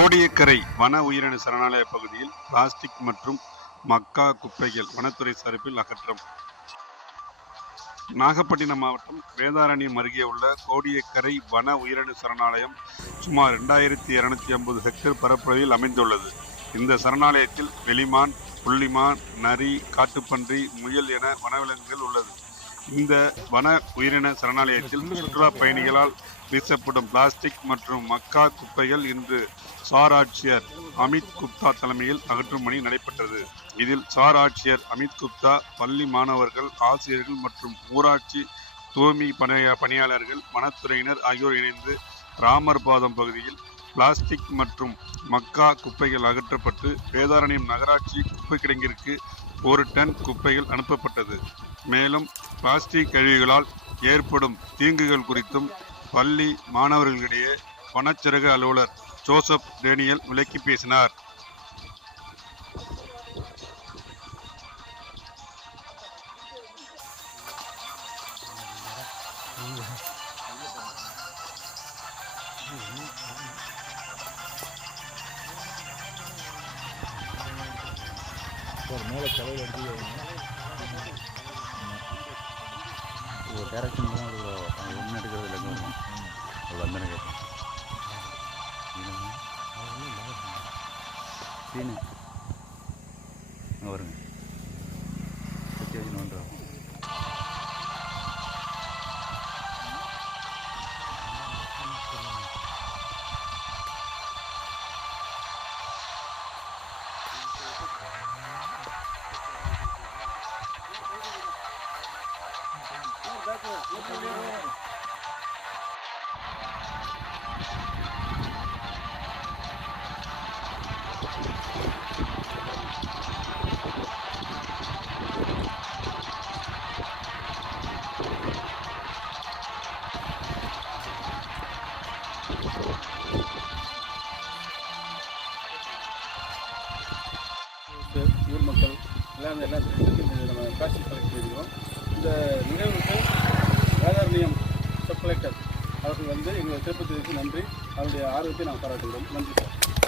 கோடியக்கரை வன உயிரின சரணாலய பகுதியில் பிளாஸ்டிக் மற்றும் மக்கா குப்பைகள் வனத்துறை சார்பில் அகற்றம். நாகப்பட்டினம் மாவட்டம் வேதாரண்யம் அருகே உள்ள கோடியக்கரை வன உயிரின சரணாலயம் சுமார் 2250 ஹெக்டேர் பரப்பளவில் அமைந்துள்ளது. இந்த சரணாலயத்தில் வெளிமான், புள்ளிமான், நரி, காட்டுப்பன்றி, முயல் என வனவிலங்குகள் உள்ளது. இந்த வன உயிரின சரணாலயத்தில் சுற்றுலா பயணிகளால் வீசப்படும் பிளாஸ்டிக் மற்றும் மக்கா குப்பைகள் இன்று சார் ஆட்சியர் அமித் குப்தா தலைமையில் அகற்றும் பணி நடைபெற்றது. இதில் சார் ஆட்சியர் அமித் குப்தா, பள்ளி மாணவர்கள், ஆசிரியர்கள் மற்றும் ஊராட்சி தூய்மை பணியாளர்கள், வனத்துறையினர் ஆகியோர் இணைந்து ராமர்பாதம் பகுதியில் பிளாஸ்டிக் மற்றும் மக்கா குப்பைகள் அகற்றப்பட்டு வேதாரண்யம் நகராட்சி குப்பை கிடங்கிற்கு 1 டன் குப்பைகள் அனுப்பப்பட்டது. மேலும் பிளாஸ்டிக் கழிவுகளால் ஏற்படும் தீங்குகள் குறித்தும் பள்ளி மாணவர்களிடையே வனச்சரக அலுவலர் ஜோசப் டேனியல் விளக்கி பேசினார். மேலே தலையில் எடுத்து ஒரு டேரக்ஷன் ஒன்று எடுக்கிறது இல்லைங்க வந்தன கேட்பேன் சீனு வருங்க சிச்சுவேஷன் ஒன்று ஊர் மக்கள் எல்லாம் நம்ம பிளாஸ்டிக் கலெக்ட் செய்கிறோம். இந்த நிகழ்வுக்கு வேதாரண்யம் சப் கலெக்டர் அவர்கள் வந்து எங்கள் திருப்பத்திற்கு நன்றி, அவருடைய ஆர்வத்தை நாம் பாராட்டுகிறோம். நன்றி சார்.